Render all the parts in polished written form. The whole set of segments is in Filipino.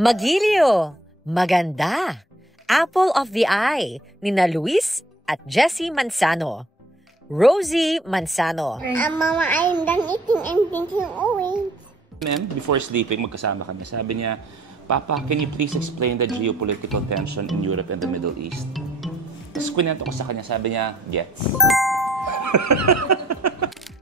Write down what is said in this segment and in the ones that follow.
Magiliw, maganda, apple of the eye, nina Luis at Jessie Manzano. Rosie Manzano. Mama, I'm done eating and thinking always. Ma'am, before sleeping, magkasama kami. Sabi niya, Papa, can you please explain the geopolitical tension in Europe and the Middle East? Tapos kwento ko sa kanya, sabi niya, gets.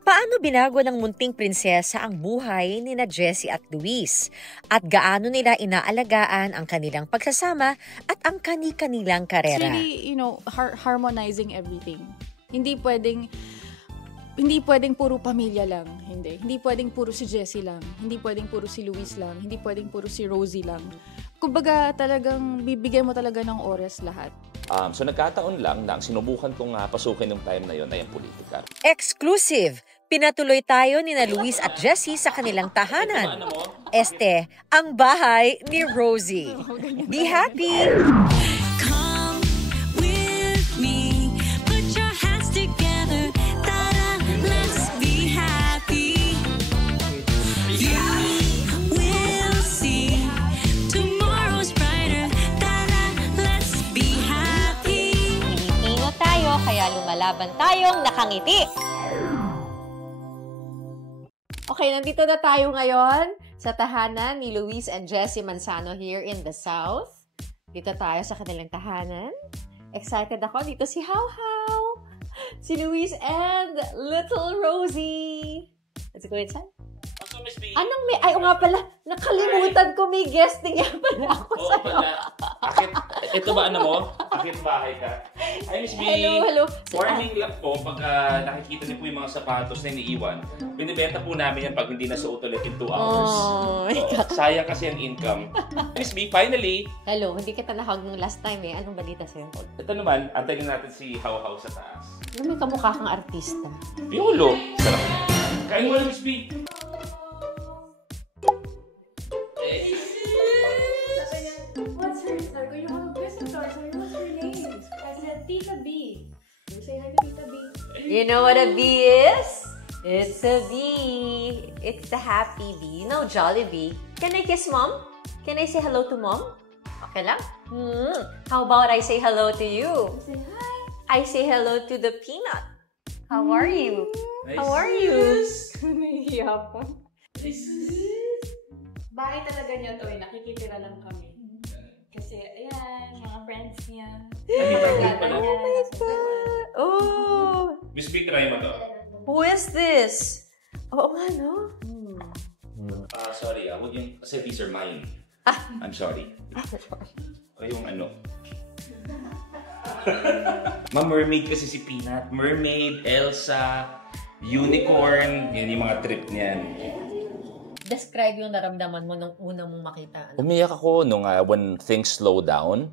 Paano binago ng munting prinsesa ang buhay ni na Jessie at Luis? At gaano nila inaalagaan ang kanilang pagsasama at ang kani-kanilang karera? It's really, harmonizing everything. Hindi pwedeng puro pamilya lang. Hindi pwedeng puro si Jessie lang. Hindi pwedeng puro si Luis lang. Hindi pwedeng puro si Rosie lang. Kumbaga, talagang bibigyan mo talaga ng oras lahat. So nagkataon lang na ang sinubukan kong pasukin ng time na yon ay ang politika. Exclusive! Pinatuloy tayo ni na Luis at Jessie sa kanilang tahanan. Este, ang bahay ni Rosie. Be happy! Come with me, put your hands together, ta-da, let's be happy. You will see tomorrow's brighter, ta-da, let's be happy. Pilipino tayo, kaya lumalaban tayong nakangiti. Okay, nandito na tayo ngayon sa tahanan ni Luis and Jessie Manzano here in the South. Dito tayo sa kanilang tahanan. Excited ako. Dito si How How, si Luis and little Rosie. Let's go inside. Anong may... Ay, nga pala. Nakalimutan ko may guesting nga pala ako sa'yo. Akit, ito ba ano mo? Akit bahay ka? Hi, Miss B. Hello. Morning lang po. Pag nakikita niyo po yung mga sapatos na iniiwan, binibenta po namin yan pag hindi nasuot ulit in 2 hours. Oh, Sayang kasi ang income. Miss B, finally. Hello, hindi kita nahag ng last time eh. Anong balita sa'yo? Ito naman, antayin natin si How How sa taas. May kamukha kang artista. Piolo. Sarap. Kain mo na, Miss B. What's her story? You have a business story. What's her name? I said Tita B. You say hi to Tita B. You know what a bee is? It's a bee. It's the happy bee. You know Jollibee. Can I kiss mom? Can I say hello to mom? Okay lang? How about I say hello to you? Say hi. I say hello to the peanut. How are you? Nice. How are you? Nahihiya pa. Bahay talaga niya to eh. Nakikitira lang kami. Kasi, ayan, mga friends niya. Oh! Miss B, try mo to. Who is this? Oo nga, no? Sorry, huwag yung, kasi these are mine. I'm sorry. O yung ano. Ma-mermaid kasi si Peanut. Mermaid, Elsa, unicorn. Yan yung mga trip niyan. Describe yung naramdaman mo nung unang mong makita. Umiyak ako nung when things slow down.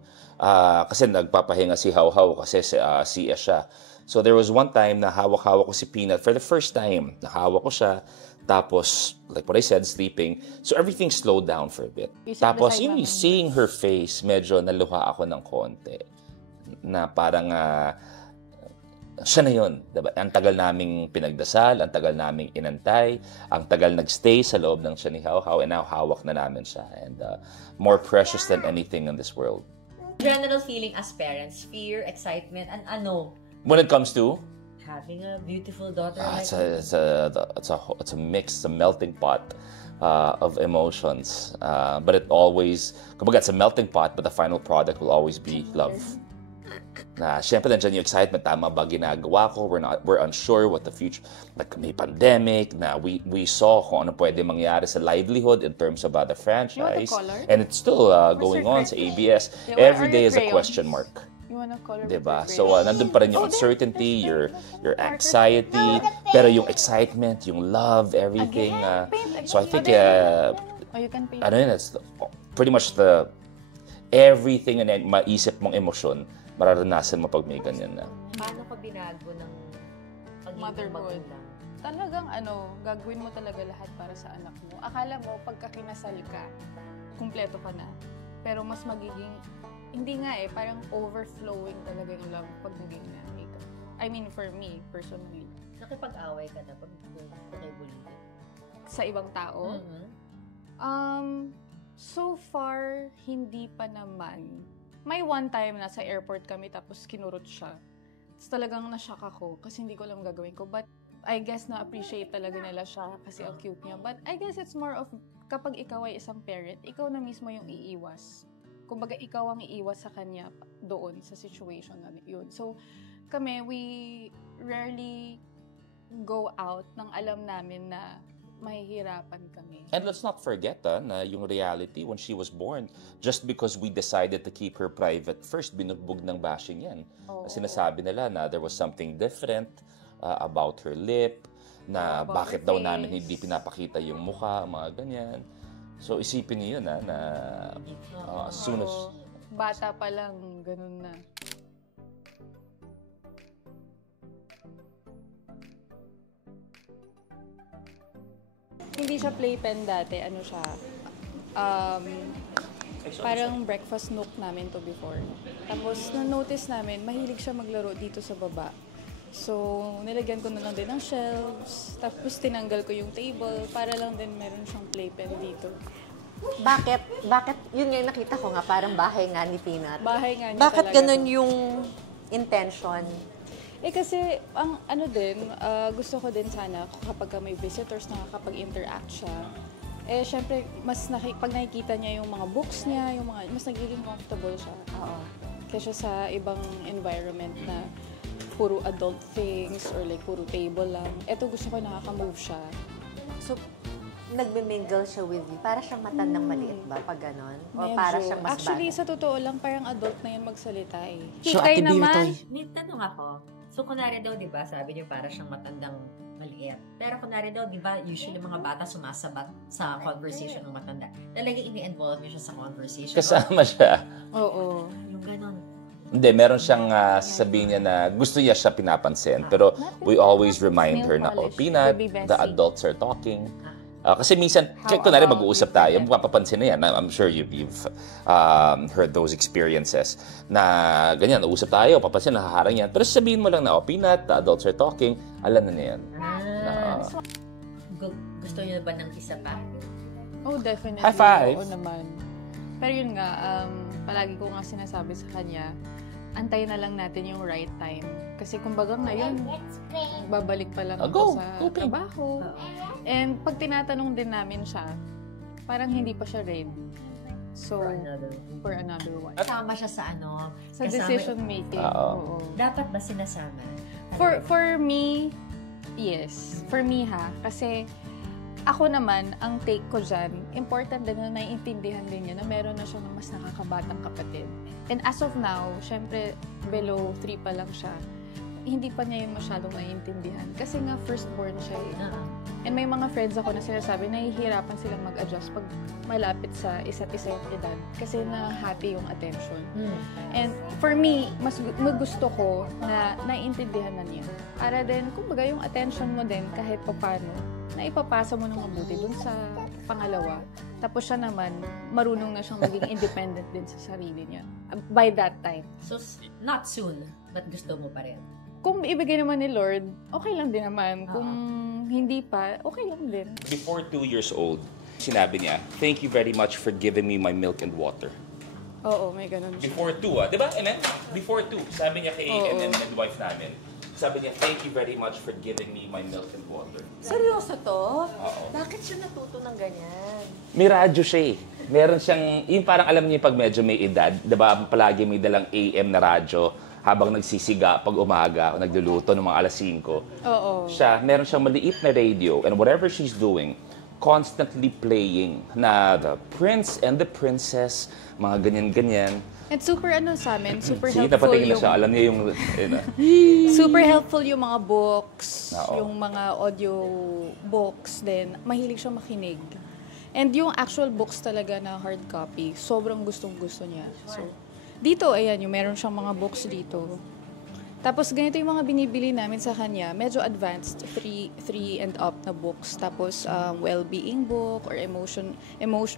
Kasi nagpapahinga si How How kasi CS siya. So there was one time na hawak-hawak ko si Peanut for the first time. Nahawak ko siya. Tapos, like what I said, sleeping. So everything slowed down for a bit. Tapos yung seeing her face, medyo naluha ako ng konti. Na parang siya na yun. Diba? Ang tagal naming pinagdasal, ang tagal naming inantay, ang tagal nagstay sa loob ng siya ni How How, and now hawak na namin siya. And more precious than anything in this world. General feeling as parents, fear, excitement, and ano? When it comes to? Having a beautiful daughter like It's a mix, a melting pot of emotions. But it always, kumbaga, it's a melting pot, but the final product will always be love. Na syempre nandiyan yung excitement, tama ba ginagawa ko, we're unsure what the future, like may pandemic, na we saw kung ano pwede mangyari sa livelihood in terms of the franchise, and it's still going on sa ABS. Every day is a question mark. You wanna color? Diba? So nandun pa rin yung uncertainty, your anxiety, pero yung excitement, yung love, everything. So I think ano yun, it's pretty much the everything na maisip mong emosyon, mararanasan mo pag may ganyan na. Paano ka binago ng pagiging Motherhood? magulang? Talagang gagawin mo talaga lahat para sa anak mo. Akala mo, pagka kinasal ka, kumpleto ka na. Pero mas magiging, hindi nga parang overflowing talaga yung love pag naging nanay ka. I mean, for me, personally. Nakipag-away ka na pag kay bulitin? Sa ibang tao? So far, hindi pa naman. May one time na sa airport kami tapos kinurot siya. Tapos talagang na-shock ako kasi hindi ko alam gagawin ko. But I guess na-appreciate talaga nila siya kasi ang cute niya. But I guess it's more of kapag ikaw ay isang parent, ikaw na mismo yung iiwas. Kumbaga, ikaw ang iiwas sa kanya doon sa situation na yun. So, kami, we rarely go out nang alam namin na mahihirapan kami. And let's not forget na yung reality when she was born, just because we decided to keep her private first, binugbog ng bashing yan. Oo. Sinasabi nila na there was something different about her lip, na About bakit her daw namin face. hindi pinapakita yung mukha, mga ganyan. So isipin niyo na as soon as... Oo. Bata pa lang, ganun na. Hindi siya playpen dati, ano siya, parang breakfast nook namin to before. Tapos, na-notice namin, mahilig siya maglaro dito sa baba. So, nilagyan ko na lang din ng shelves, tapos tinanggal ko yung table para lang din meron siyang playpen dito. Bakit? Yun nga yung nakita ko nga, parang bahay nga ni Peanut. Bahay nga niya Bakit talaga ganun to. yung intention? Kasi, ang ano din, gusto ko din sana kapag may visitors, nakakapag-interact siya. Syempre, pag nakikita niya yung mga books niya, mas nagiging comfortable siya. Oo. Kaysa sa ibang environment na puro adult things or like puro table lang. Ito gusto ko nakaka-move siya. So, nagme-mingle siya with you. Para siyang matandang maliit ba pag ganon? O Medyo. para siyang mas Actually, bata? sa totoo lang, parang adult na yan magsalita eh. So, Ate Biritoy, May tanong ako. So, kunwari daw, di ba, sabi niyo para siyang matandang maliit. Pero kunwari daw, di ba, usually mga bata sumasabat sa conversation ng matanda. Talagang ini-involve niyo siya sa conversation. Kasama siya. Oo. Yung ganon. Hindi, meron siyang sabihin niya na gusto niya siya pinapansin. Pero we always remind her na, oh, Peanut, Baby Bessie. the adults are talking. Kasi minsan, kunwari mag-uusap tayo, mapapansin na yan. I'm sure you've heard those experiences. Na ganyan, uusap tayo, papansin, nakaharang yan. Pero sabihin mo lang na, oh, Peanut, the adults are talking, alam na yan. Gusto niyo ba ng isa pa? Oh, definitely. High five! Oo naman. Pero yun nga, palagi ko nga sinasabi sa kanya, antayin na lang natin yung right time. Kasi kumbaga ngayon, babalik pa lang ako sa trabaho. And pag tinatanong din namin siya, parang hindi pa siya ready. So, for another one. Kasama siya sa ano? Sa kasama- decision making. Oo. Oo. Dapat ba sinasama? For me, yes. For me ha. Kasi ako naman, ang take ko dyan, important din na naiintindihan din niya na meron na siyang mas nakakabatang kapatid. And as of now, syempre, below 3 pa lang siya. Hindi pa niya yun masyadong naiintindihan. Kasi nga, firstborn siya eh. And may mga friends ako na sinasabi, nahihirapan silang mag-adjust pag malapit sa isa't isa yung edad. Kasi nahati yung attention. And for me, mas gusto ko na naiintindihan na niya. Para din, kumbaga yung attention mo din kahit papano, na ipapasa mo ng mabuti dun sa pangalawa. Tapos siya naman, marunong na siyang maging independent din sa sarili niya. By that time. So, not soon, but gusto mo pa rin. Kung ibigay naman ni Lord, okay lang din naman. Kung hindi pa, okay lang din. Before 2 years old, sinabi niya, thank you very much for giving me my milk and water. Oo, may ganun siya. Before 2, di ba? Amen? Before 2, sabi niya kay Oo. midwife namin. Sabi niya, thank you very much for giving me my milk and water. Seryoso to? Oo. Bakit siya natuto ng ganyan? May radyo siya eh. Meron siyang, yung parang alam niyo pag medyo may edad, di ba palagi may dalang AM na radyo habang nagsisiga pag umaga o nagluluto ng mga alas 5. Oo. Siya, meron siyang maliit na radio and whatever she's doing, constantly playing na the prince and the princess, mga ganyan-ganyan. And super sa amin, super Sige, helpful napatingin na yung... siya. Alam niya yung... Super helpful yung mga books, Oo. yung mga audio books din. Mahilig siya makinig. And yung actual books talaga na hard copy, sobrang gustong-gusto niya. So, dito, ayan, yung meron siyang mga books dito. Tapos ganito yung mga binibili namin sa kanya, medyo advanced, 3 and up na books. Tapos well-being book or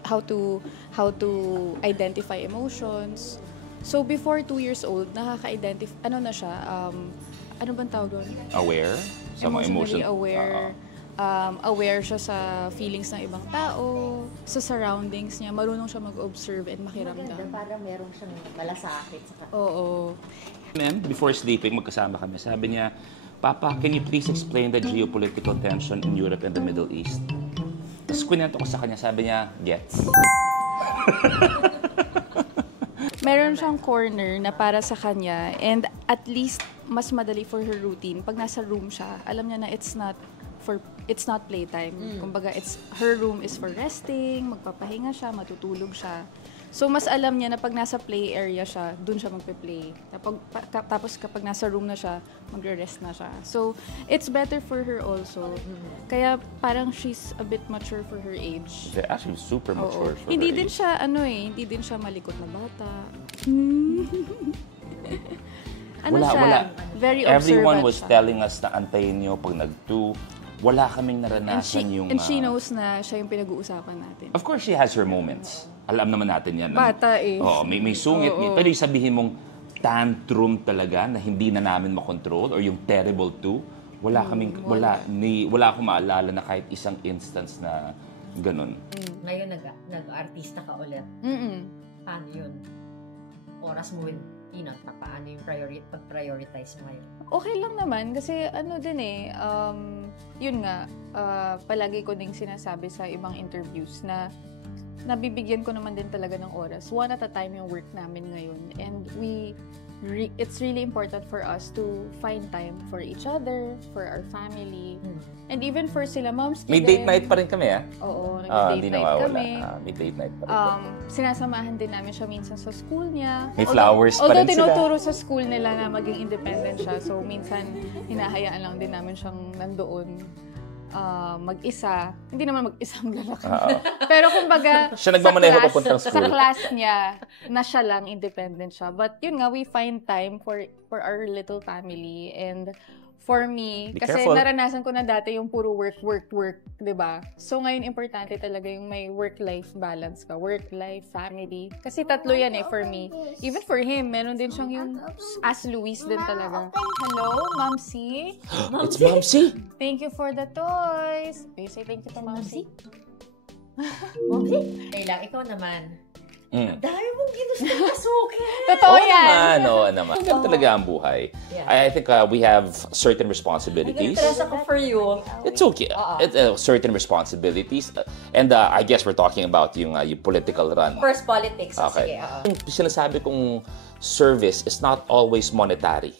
how to identify emotions. So before 2 years old, nakaka-identify, ano na siya, ano bang tawag doon? Aware? Sa mga emotion. Emotionally aware. aware siya sa feelings ng ibang tao, sa surroundings niya, marunong siya mag-observe and makiramdam. Parang meron siyang malasakit. Oo. And before sleeping, magkasama kami. Sabi niya, Papa, can you please explain the geopolitical tension in Europe and the Middle East? Tapos kwento ko sa kanya, sabi niya, gets. Meron siyang corner na para sa kanya and at least mas madali for her routine. Pag nasa room siya, alam niya na it's not playtime. Kumbaga, her room is for resting, magpapahinga siya, matutulog siya. So, mas alam niya na pag nasa play area siya, dun siya magpe-play. Tapos kapag nasa room na siya, magre-rest na siya. So, it's better for her also. Kaya parang she's a bit mature for her age. They're actually super mature for Hindi her din age. siya, hindi din siya malikot na bata. Wala. Very observant Everyone was siya. telling us na antayin niyo pag nag-2. Wala kaming naranasan yung... And she knows na siya yung pinag-uusapan natin. Of course, she has her moments. Alam naman natin yan. Bata eh. Oo, may sungit. Oo. Pero yung sabihin mong tantrum talaga na hindi na namin makontrol or yung terrible 2, wala akong maalala na kahit isang instance na ganun. Ngayon, nag-artista ka ulit. Paano yun? Oras mo with Peanut, paano yung pag-prioritize mo ngayon? Okay lang naman kasi yun nga, palagi ko ding sinasabi sa ibang interviews na nabibigyan ko naman din talaga ng oras. One at a time yung work namin ngayon. And it's really important for us to find time for each other, for our family, and even for sila moms. May date night pa rin kami, ah? Oo, Hindi nag-date night nawawala. kami. May date night pa rin. Sinasamahan din namin siya minsan sa school niya. May flowers pa rin Although sila. tinuturo sa school nila na maging independent siya. So, minsan, hinahayaan lang din namin siyang nandoon mag-isa. Hindi naman mag-isa ang lalaki. Pero kumbaga, Siya nagmamaneho papuntang sa school. class niya, na siya lang, independent siya. But yun nga, we find time for our little family. And for me, Be kasi careful. naranasan ko na dati yung puro work, diba? So ngayon, importante talaga yung may work-life balance ka. Work-life, family. Kasi tatlo yan for me. Even for him, meron din siyang yung as Luis din talaga. Hello, Momsy. It's Momsy! Thank you for the toys. Will you say thank you to Momsy? Kailang, ikaw naman. Dahil mong ginusto pasukin. Totoo Oo yan. naman. Ganun talaga ang buhay. I think we have certain responsibilities. Nag-stress ako for you. It's okay. Certain responsibilities. And I guess we're talking about yung political run. First, politics. Okay. Sige, Yung sinasabi kong service is not always monetary.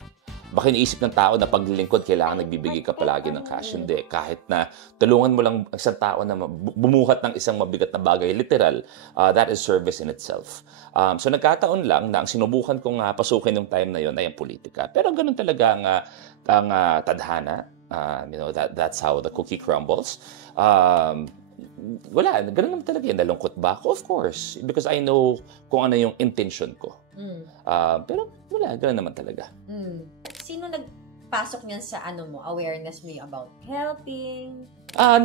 Baka iniisip ng tao na paglilingkod, kailangan nagbibigay ka palagi ng cash. Hindi. Kahit na tulungan mo lang isang tao na bumuhat ng isang mabigat na bagay, literal, that is service in itself. So nagkataon lang na ang sinubukan kong pasukin ng time na yon ay ang politika. Pero ganun talaga ang tadhana. That's how the cookie crumbles. Wala, ganun naman talaga yan. Nalungkot ba ako? Of course. Because I know kung ano yung intention ko. Pero wala, ganun naman talaga. Sino nagpasok niyan sa awareness mo about helping?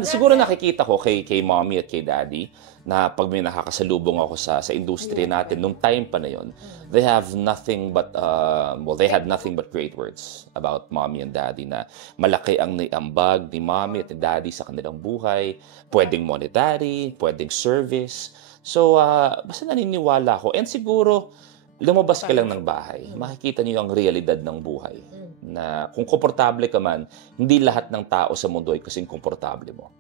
Siguro nakikita ko kay mommy at kay daddy na pag may nakakasalubong ako sa industriya natin nung time pa na yon, they have nothing but they had nothing but great words about mommy and daddy na malaki ang naiambag ni mommy at ni daddy sa kanilang buhay, pwedeng monetary, pwedeng service. So basta naniniwala ko, and siguro lumabas ka lang ng bahay, makikita niyo ang realidad ng buhay. Na kung komportable ka man, hindi lahat ng tao sa mundo ay kasing komportable mo.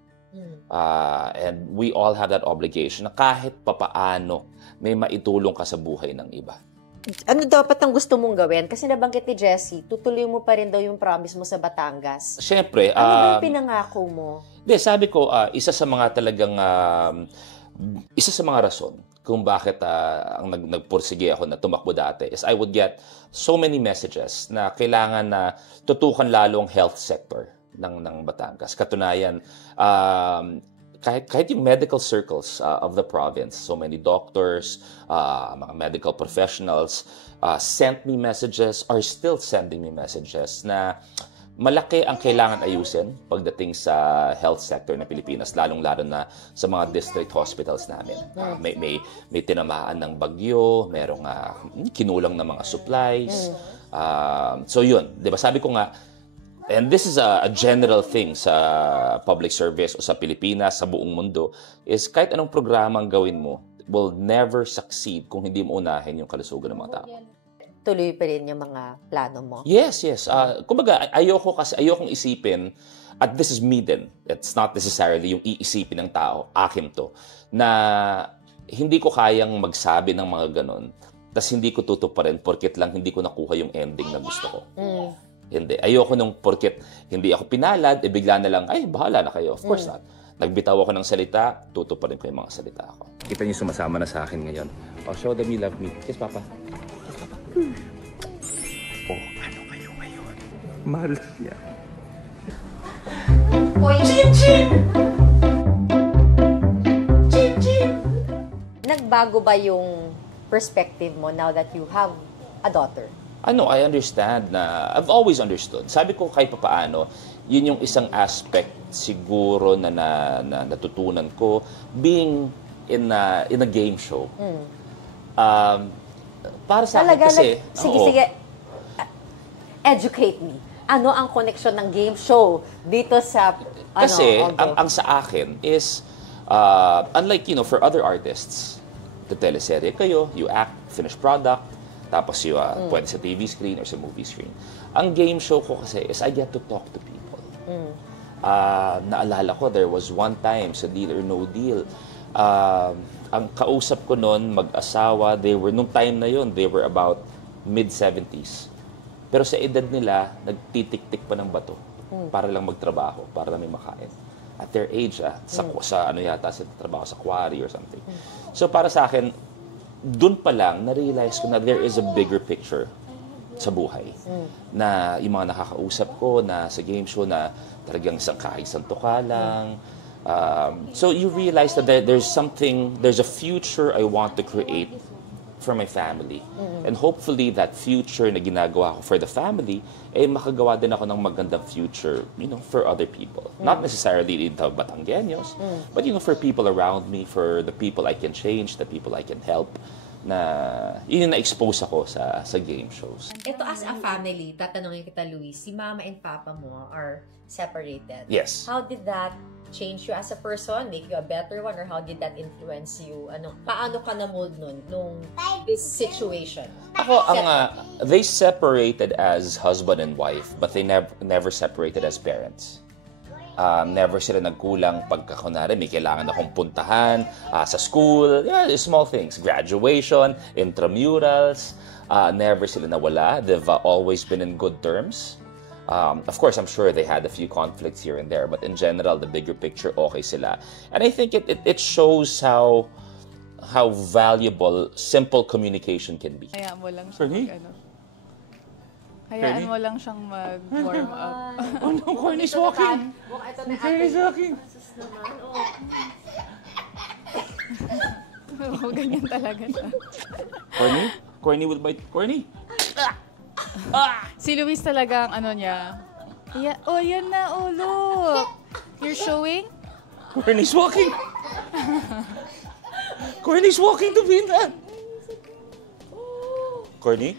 And we all have that obligation na kahit papaano may maitulong ka sa buhay ng iba. Ano dapat ang gusto mong gawin? Kasi nabanggit ni Jessie, tutuloy mo pa rin daw yung promise mo sa Batangas. Siyempre, Ano ba yung pinangako mo? sabi ko, isa sa mga rason kung bakit ang nagpursige ako na tumakbo dati is I would get so many messages na kailangan na tutukan lalo ang health sector ng Batangas. Katunayan, kahit yung medical circles of the province, so many doctors, mga medical professionals sent me messages, are still sending me messages na malaki ang kailangan ayusin pagdating sa health sector ng Pilipinas, lalong-lalo na sa mga district hospitals namin. May tinamaan ng bagyo, merong kinulang ng mga supplies. So yun, 'di ba? Sabi ko nga, And this is a general thing sa public service o sa Pilipinas, sa buong mundo, is kahit anong programang gawin mo will never succeed kung hindi mo unahin yung kalusugan ng mga tao. Tuloy pa rin yung mga plano mo. Yes. Kumbaga, ayokong isipin, at this is me din, it's not necessarily yung iisipin ng tao, akin to, na hindi ko kayang magsabi ng mga ganon, tas hindi ko tutuparin porket lang hindi ko nakuha yung ending na gusto ko. Hindi. Ayoko nung porket hindi ako pinalad, bigla na lang, ay, bahala na kayo. Of course not. Nagbitaw ako ng salita, tutuparin ko yung mga salita ko. Kita niyo sumasama na sa akin ngayon. Oh, show them you love me. Kiss, Papa. Kiss, Papa. Oh, ano kayo ngayon? Mahal niya. Nagbago ba yung perspective mo now that you have a daughter? I understand na, I've always understood. Sabi ko kahit papaano, yun yung isang aspect siguro na natutunan ko being in a game show. Para sa akin kasi... Sige. Educate me. Ano ang connection ng game show dito sa... Kasi, ang sa akin is, unlike, for other artists, the teleserye kayo, you act, finished product, tapos yung pwede sa TV screen or sa movie screen. Ang game show ko kasi is I get to talk to people. Naalala ko, there was one time sa Deal or No Deal, ang kausap ko noon, mag-asawa, nung time na yun, they were about mid-70s. Pero sa edad nila, nagtitik-tik pa ng bato para lang magtrabaho, para lang may makain. At their age, sa trabaho sa quarry or something. So para sa akin, doon pa lang, na-realize ko na there is a bigger picture sa buhay. Na yung mga nakakausap ko na sa game show na talagang kahit santo ka lang. So you realize that there's a future I want to create for my family. And hopefully that future na ginagawa ko for the family, makagawa din ako ng magandang future, for other people. Not necessarily in the Batanggenyos, but for people around me, for the people I can change, the people I can help, na yun na-expose ako sa game shows. Ito as a family, tatanungin kita, Luis, si Mama and Papa mo are separated. Yes. How did that change you as a person, make you a better one, or how did that influence you? Paano ka na-mold nung this situation? Ako, they separated as husband and wife, but they never separated as parents. Never sila nagkulang pagka kunwari may kailangan akong puntahan sa school, small things, graduation, intramurals, never sila nawala. They've always been in good terms. Of course, I'm sure they had a few conflicts here and there, but in general, the bigger picture, okay sila. And I think it shows how valuable simple communication can be. Hayaan mo lang siyang Hayaan mo lang siyang mag-warm up. Oh no, Corny's walking! Corny's walking! Ganyan talaga siya. Corny will bite Corny. Si Luis talaga ang niya. Yan na, look! You're showing? Corny's walking! Corny's walking to Finland! Corny?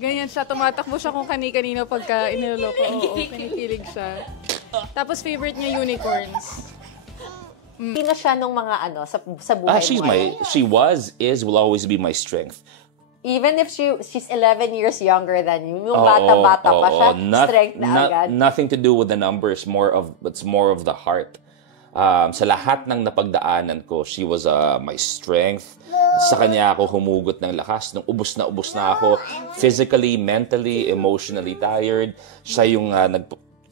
Ganyan siya, tumatakbo siya kung kani-kanino pagka iniloloko. Oo, kinikilig siya. Tapos favorite niya unicorns. Hindi na siya nung mga sa buhay mo. Will always be my strength. Even if she's 11 years younger than you, yung bata-bata pa siya, strength na agad. Nothing to do with the numbers, it's more of the heart. Sa lahat ng napagdaanan ko, she was my strength. Sa kanya ako humugot ng lakas. Nung ubos na ako, physically, mentally, emotionally tired. Siya yung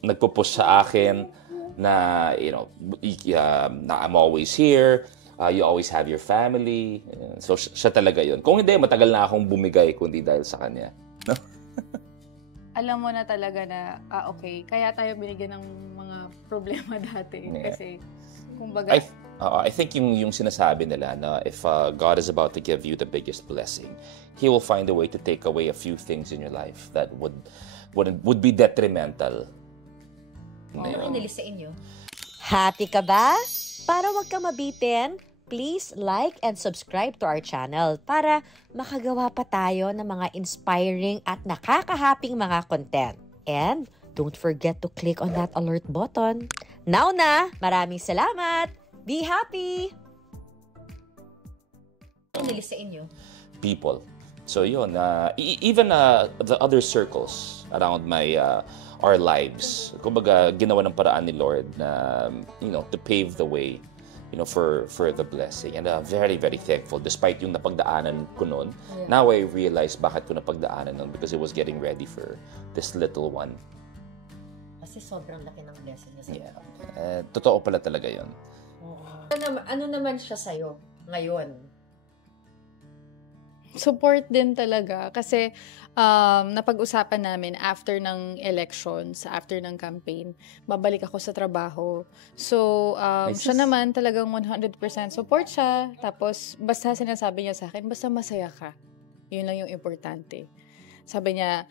nagpo-push sa akin na, na I'm always here. You always have your family. So, siya talaga yun. Kung hindi, matagal na akong bumigay kundi dahil sa kanya. No? Alam mo na talaga na, okay, kaya tayo binigyan ng mga problema dati. Yeah. Kasi, kumbaga... I think yung sinasabi nila na if God is about to give you the biggest blessing, He will find a way to take away a few things in your life that would be detrimental. Sa inyo. Happy ka ba? Para wag ka mabitin, please like and subscribe to our channel para makagawa pa tayo ng mga inspiring at nakakahaping mga content. And don't forget to click on that alert button. Now na, maraming salamat! Be happy! Ano nila sa inyo? People. So yun, even the other circles around our lives, kumbaga ginawa ng paraan ni Lord na, to pave the way, for the blessing. And very, very thankful. Despite yung napagdaanan ko noon, now I realize bakit ko napagdaanan noon, because I was getting ready for this little one. Kasi sobrang laki ng blessing niya sa Yeah. Totoo pala talaga yun. Ano naman siya sa'yo ngayon? Support din talaga kasi napag-usapan namin after ng elections, after ng campaign, babalik ako sa trabaho. So, siya naman talagang 100% support siya. Tapos, basta sinasabi niya sa akin, basta masaya ka. Yun lang yung importante. Sabi niya,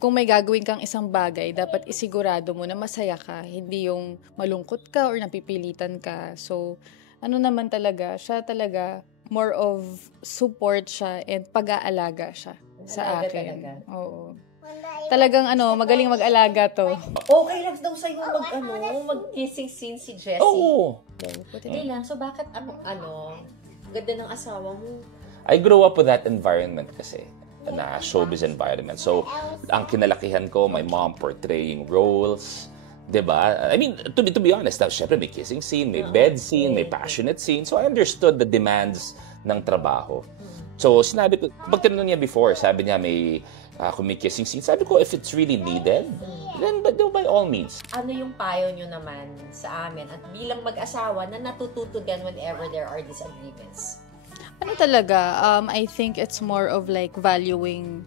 kung may gagawin kang isang bagay, dapat isigurado mo na masaya ka. Hindi yung malungkot ka or napipilitan ka. So, ano naman talaga, siya talaga, more of support siya and pag-aalaga siya sa akin. Talaga. Oo. Talagang magaling mag-alaga to. Okay lang daw sa'yo mag-kissing scene si Jessie. Oo! Hindi lang. So, bakit ganda ng asawa mo? I grew up with that environment kasi, na showbiz environment. So, ang kinalakihan ko, my mom portraying roles, diba? I mean, to be honest, syempre may kissing scene, may bed scene, may passionate scene. So, I understood the demands ng trabaho. So, sinabi ko, pag tinanong niya before, sabi niya kung may kissing scene, sabi ko, if it's really needed, then by all means. Ano yung payo nyo naman sa amin at bilang mag-asawa na natututo din whenever there are disagreements? Ano talaga, I think it's more of like valuing,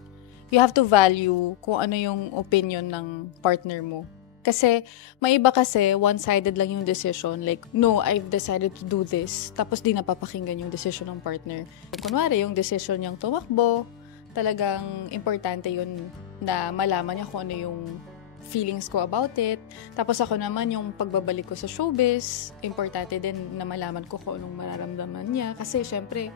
you have to value kung ano yung opinion ng partner mo. Kasi, may iba kasi, one-sided lang yung decision. Like, no, I've decided to do this. Tapos, di napapakinggan yung decision ng partner. Kunwari, yung decision niyang tumakbo, talagang importante yun na malaman niya kung ano yung feelings ko about it. Tapos, ako naman, yung pagbabalik ko sa showbiz, importante din na malaman ko kung anong mararamdaman niya. Kasi, syempre,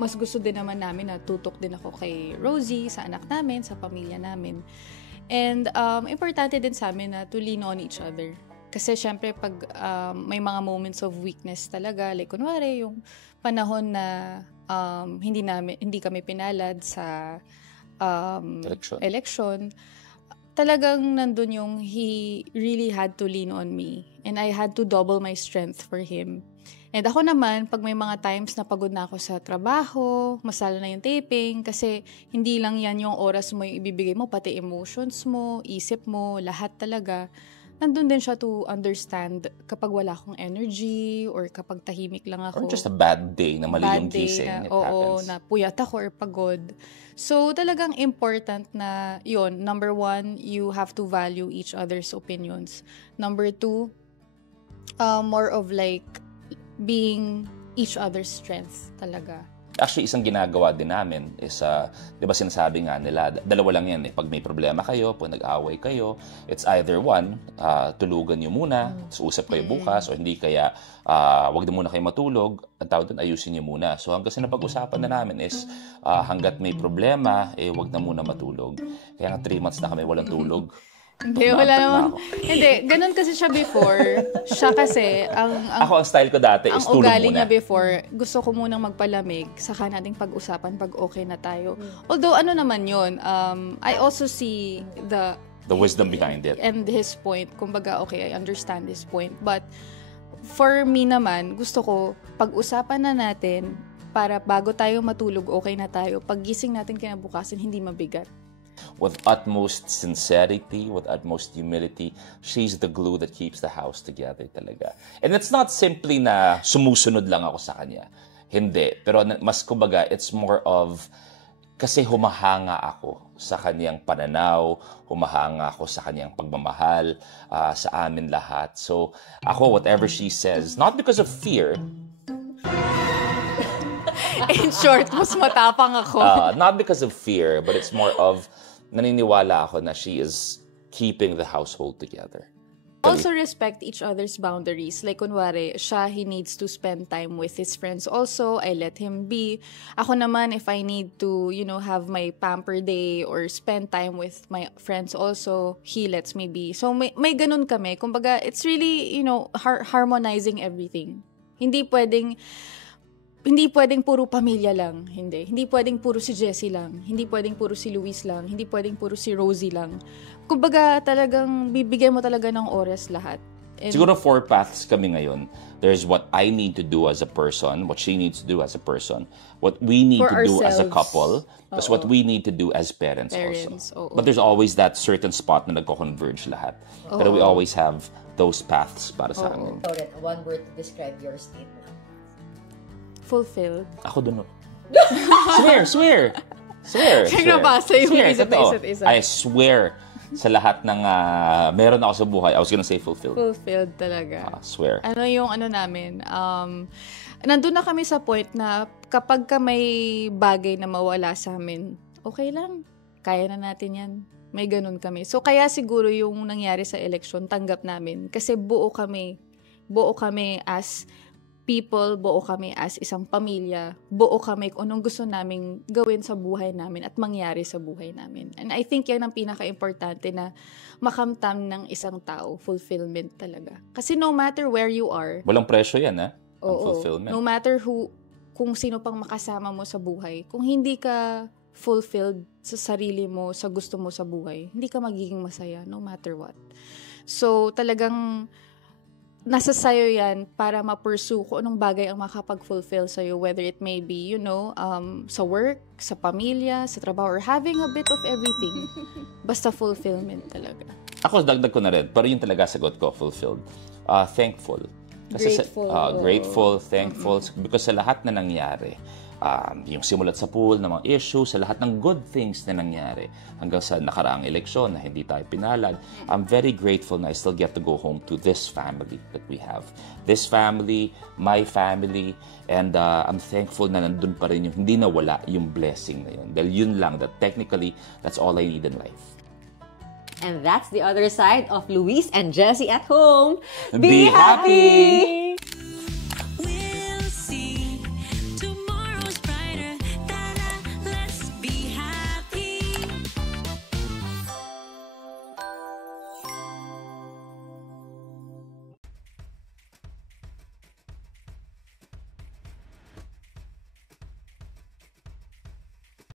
mas gusto din naman namin na tutok din ako kay Rosie, sa anak namin, sa pamilya namin. And importante din sa amin na to lean on each other. Kasi syempre pag may mga moments of weakness talaga, like kunwari yung panahon na hindi kami pinalad sa election, talagang nandun yung he really had to lean on me. And I had to double my strength for him. And ako naman, pag may mga times na pagod na ako sa trabaho, masala na yung taping, kasi hindi lang yan yung oras mo yung ibibigay mo, pati emotions mo, isip mo, lahat talaga. Nandun din siya to understand kapag wala akong energy or kapag tahimik lang ako. Or just a bad day na mali yung gising. It happens. Na puyat ako or pagod. So, talagang important na yun. Number one, you have to value each other's opinions. Number two, more of like, being each other's strength talaga. Actually, isang ginagawa din namin is, di ba sinasabi nga nila, dalawa lang yan eh. Pag may problema kayo, pag nag-away kayo, it's either one, tulugan nyo muna, usap kayo bukas, o hindi kaya, wag na muna kayo matulog, ang tawag doon, ayusin nyo muna. So hanggang sa napag-usapan na namin is, hanggat may problema, wag na muna matulog. Kaya nga 3 months na kami walang tulog. Hindi, wala naman. Hindi, ganun kasi siya before. Siya kasi, ako, ang style ko dati is tulog muna. Ang ugali niya before, gusto ko munang magpalamig, saka nating pag-usapan pag okay na tayo. Although, ano naman yun, I also see the wisdom behind it. And his point. Kumbaga, okay, I understand his point. But, for me naman, gusto ko, pag-usapan na natin, para bago tayo matulog, okay na tayo. Pag gising natin kinabukasan, hindi mabigat. With utmost sincerity, with utmost humility, she's the glue that keeps the house together talaga. And it's not simply na sumusunod lang ako sa kanya. Hindi. Pero mas kumbaga, it's more of, kasi humahanga ako sa kanyang pananaw, humahanga ako sa kanyang pagmamahal, sa amin lahat. So, ako, whatever she says, not because of fear, in short, mas matapang ako. Not because of fear, but it's more of naniniwala ako na she is keeping the household together. Also respect each other's boundaries. Like, kunwari, siya, he needs to spend time with his friends also. I let him be. Ako naman, if I need to, have my pamper day or spend time with my friends also, he lets me be. So, may ganun kami. Kumbaga, it's really, harmonizing everything. Hindi pwedeng puro pamilya lang. Hindi pwedeng puro si Jessie lang. Hindi pwedeng puro si Luis lang. Hindi pwedeng puro si Rosie lang. Kumbaga, talagang bibigyan mo talaga ng oras lahat. And Siguro 4 paths kami ngayon. There's what I need to do as a person, what she needs to do as a person, what we need For to do as a ourselves. couple, that's what we need to do as parents Parents, also. oo. But there's always that certain spot na nagko-converge lahat. Pero we always have those paths para sa amin. Toret, one word to describe your statement. fulfilled. Ako dun. Swear. Nabasa yung Swear, isa't totoo. isa. I swear sa lahat ng meron ako sa buhay. I was gonna say fulfilled. Fulfilled talaga. Swear. Ano yung namin, nandun na kami sa point na kapag ka may bagay na mawala sa amin, okay lang, kaya na natin yan. May ganun kami. So, kaya siguro yung nangyari sa election, tanggap namin. Kasi buo kami as people, buo kami as isang pamilya, buo kami kung anong gusto naming gawin sa buhay namin at mangyari sa buhay namin. And I think yan ang pinaka-importante na makamtam ng isang tao, fulfillment talaga. Kasi no matter where you are, Walang presyo yan, ang oo, fulfillment. no matter kung sino pang makasama mo sa buhay, kung hindi ka fulfilled sa sarili mo, sa gusto mo sa buhay, hindi ka magiging masaya no matter what. So, talagang nasa sayo yan para ma-pursue kung anong bagay ang makapag-fulfill sa'yo, whether it may be, sa work, sa pamilya, sa trabaho, or having a bit of everything. Basta fulfillment talaga. Ako, dagdag ko na rin. Pero yun talaga sagot ko, fulfilled. Thankful. Grateful. Grateful, thankful. Because sa lahat na nangyari, yung simulat sa pool ng mga issues, sa lahat ng good things na nangyari, hanggang sa nakaraang eleksyon na hindi tayo pinalad, I'm very grateful na I still get to go home to this family that we have. This family, my family, and I'm thankful na nandun pa rin yung hindi nawala yung blessing na yun. Dahil yun lang, that technically, that's all I need in life. And that's the other side of Luis and Jessie at home. Be happy!